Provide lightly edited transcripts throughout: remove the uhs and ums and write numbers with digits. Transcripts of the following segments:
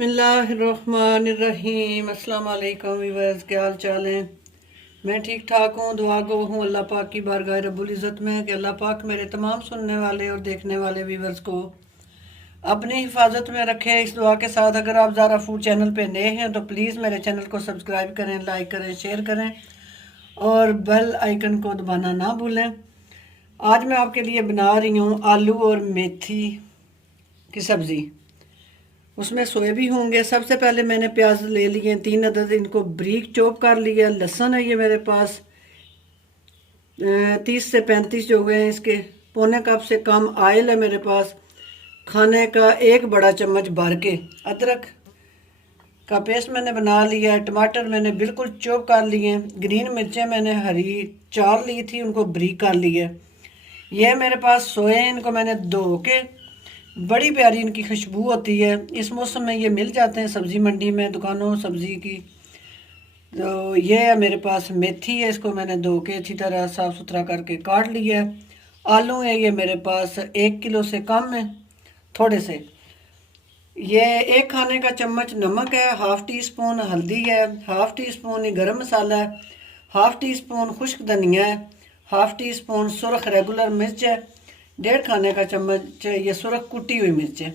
बिस्मिल्लाहिर्रहमानिर्रहीम। अस्सलाम वालेकुम व्यूअर्स, क्या हाल चाल हैं। मैं ठीक ठाक हूँ। दुआ गो हूँ अल्लाह पाक की बारगाह रब्बुल इज़्ज़त में कि अल्लाह पाक मेरे तमाम सुनने वाले और देखने वाले व्यूअर्स को अपनी हिफाजत में रखे। इस दुआ के साथ अगर आप ज़ारा फूड चैनल पे नए हैं तो प्लीज़ मेरे चैनल को सब्सक्राइब करें, लाइक करें, शेयर करें और बेल आइकन को दबाना ना भूलें। आज मैं आपके लिए बना रही हूँ आलू और मेथी की सब्ज़ी। उसमें सोए भी होंगे। सबसे पहले मैंने प्याज ले लिए 3 अदद, इनको ब्रीक चॉप कर लिया। लहसुन है ये मेरे पास 30 से 35 जो गए हैं इसके। पौने कप से कम ऑयल है मेरे पास। खाने का 1 बड़ा चम्मच भर के अदरक का पेस्ट मैंने बना लिया है। टमाटर मैंने बिल्कुल चॉप कर लिए। ग्रीन मिर्चें मैंने हरी 4 ली थी, उनको ब्रीक कर लिया। ये मेरे पास सोए हैं, इनको मैंने धो के, बड़ी प्यारी इनकी खुशबू होती है। इस मौसम में ये मिल जाते हैं सब्ज़ी मंडी में, दुकानों सब्ज़ी की। तो ये है मेरे पास मेथी है, इसको मैंने धो के अच्छी तरह साफ़ सुथरा करके काट लिया है। आलू है ये मेरे पास 1 किलो से कम है थोड़े से। ये 1 खाने का चम्मच नमक है, हाफ़ टी स्पून हल्दी है, हाफ़ टी स्पून ही गरम मसाला है, हाफ़ टी स्पून खुश्क धनिया है, हाफ़ टी स्पून सुरख रेगुलर मिर्च है, 1.5 खाने का चम्मच ये सुरख कुटी हुई मिर्च है।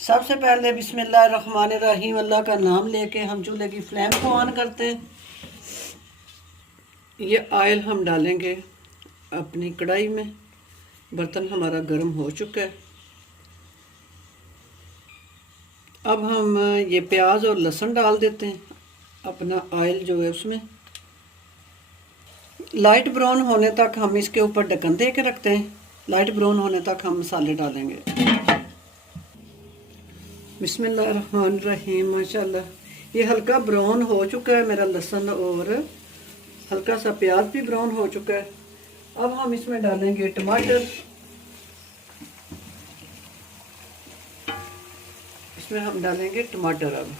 सबसे पहले बिस्मिल्लाहिर्रहमानिर्रहीम अल्लाह का नाम लेके हम चूल्हे की फ्लेम को ऑन करते हैं। ये ऑयल हम डालेंगे अपनी कढ़ाई में। बर्तन हमारा गर्म हो चुका है। अब हम ये प्याज और लहसुन डाल देते हैं अपना ऑयल जो है उसमें। लाइट ब्राउन होने तक हम इसके ऊपर ढक्कन दे के रखते हैं। लाइट ब्राउन होने तक हम मसाले डालेंगे। बिस्मिल्लाहिर्रहमानिर्रहीम। माशाल्लाह ये हल्का ब्राउन हो चुका है मेरा लहसुन और हल्का सा प्याज भी ब्राउन हो चुका है। अब हम इसमें डालेंगे टमाटर। इसमें हम डालेंगे टमाटर। अब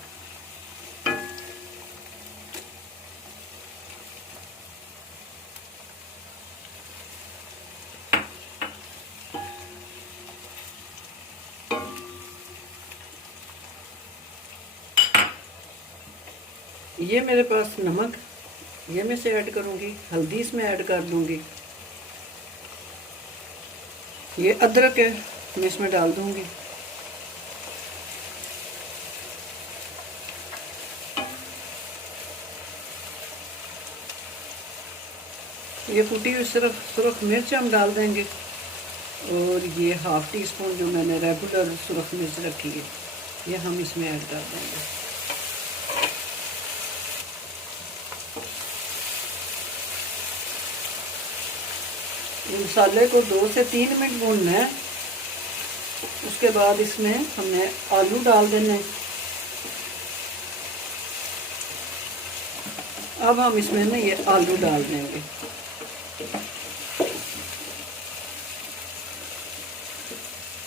ये मेरे पास नमक ये मैं से ऐड करूंगी, हल्दी इसमें ऐड कर दूंगी। ये अदरक है मैं इसमें डाल दूंगी। ये कुटी हुई सुरख मिर्च हम डाल देंगे और ये हाफ़ टी स्पून जो मैंने रेगुलर सुरख मिर्च रखी है ये हम इसमें ऐड कर देंगे। मसाले को 2 से 3 मिनट भूनना है। उसके बाद इसमें हमने आलू डाल देने। अब हम इसमें ना ये आलू डाल देंगे।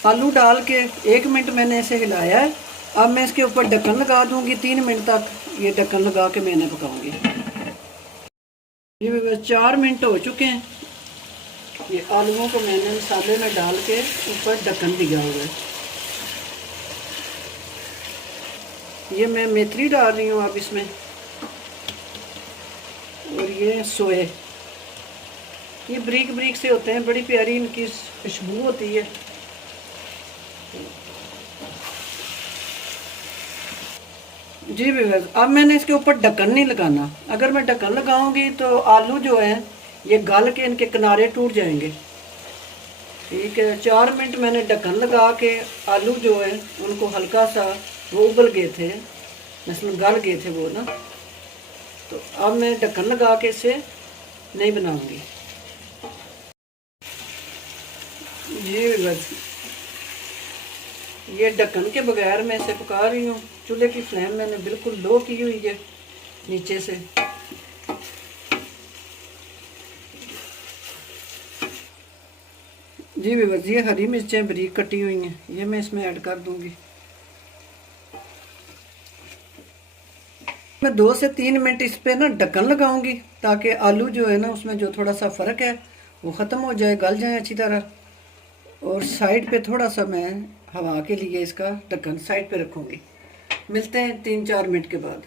आलू डाल के 1 मिनट मैंने इसे हिलाया है। अब मैं इसके ऊपर ढक्कन लगा दूंगी। 3 मिनट तक ये ढक्कन लगा के मैंने पकाऊंगी। ये बस 4 मिनट हो चुके हैं। ये आलूओं को मैंने मसाले में डाल के ऊपर ढक्कन दिया हुआ है। ये मैं मेथी डाल रही हूँ अब इसमें, और ये सोए ये ब्रीक ब्रीक से होते हैं, बड़ी प्यारी इनकी खुशबू होती है। जी व्यूअर्स, अब मैंने इसके ऊपर ढक्कन नहीं लगाना। अगर मैं ढक्कन लगाऊंगी तो आलू जो है ये गल के इनके किनारे टूट जाएंगे। ठीक है, 4 मिनट मैंने ढक्कन लगा के आलू जो है उनको हल्का सा वो उबल गए थे, मसलन गल गए थे वो ना। तो अब मैं ढक्कन लगा के इसे नहीं बनाऊंगी। जी व्यूअर्स, ये ढक्कन के बगैर मैं इसे पका रही हूँ। चूल्हे की फ्लेम मैंने बिल्कुल लो की हुई है नीचे से। जी व्यूअर्स, ये हरी मिर्चें बारीक कटी हुई हैं, ये मैं इसमें ऐड कर दूंगी। मैं 2 से 3 मिनट इस पे ना ढक्कन लगाऊंगी ताकि आलू जो है ना उसमें जो थोड़ा सा फ़र्क है वो ख़त्म हो जाए, गल जाए अच्छी तरह। और साइड पे थोड़ा सा मैं हवा के लिए इसका ढक्कन साइड पे रखूंगी। मिलते हैं 3-4 मिनट के बाद।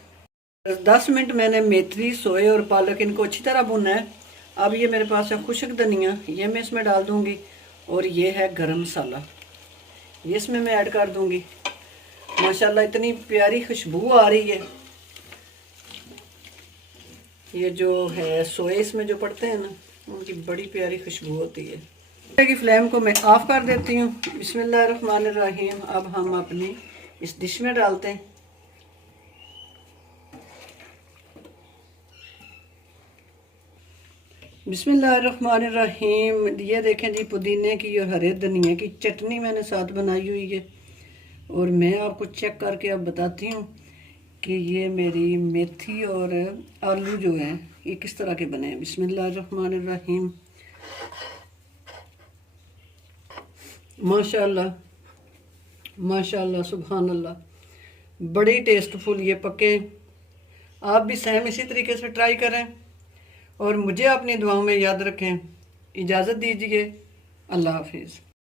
10 मिनट मैंने मेथी, सोए और पालक इनको अच्छी तरह भुना है। अब ये मेरे पास है खुश्क धनिया, ये मैं इसमें डाल दूंगी। और ये है गरम मसाला, ये इसमें मैं ऐड कर दूंगी। माशाल्लाह इतनी प्यारी खुशबू आ रही है। ये जो है सोए इसमें जो पड़ते हैं ना, उनकी बड़ी प्यारी खुशबू होती है। की फ्लेम को मैं ऑफ कर देती हूँ। बिस्मिल्लाहिर्रहमानिर्रहीम। अब हम अपनी इस डिश में डालते हैं। बिस्मिल्लाहिर्रहमानिर्रहीम। ये देखें जी, पुदीने की और हरे धनिया की चटनी मैंने साथ बनाई हुई है। और मैं आपको चेक करके अब बताती हूँ कि ये मेरी मेथी और आलू जो हैं ये किस तरह के बने हैं। बिस्मिल्लाहिर्रहमानिर्रहीम। माशाल्लाह माशाल्लाह, सुभान अल्लाह, बड़ी टेस्टफुल ये पके। आप भी सेम इसी तरीके से ट्राई करें और मुझे अपनी दुआओं में याद रखें। इजाज़त दीजिए। अल्लाह हाफिज़।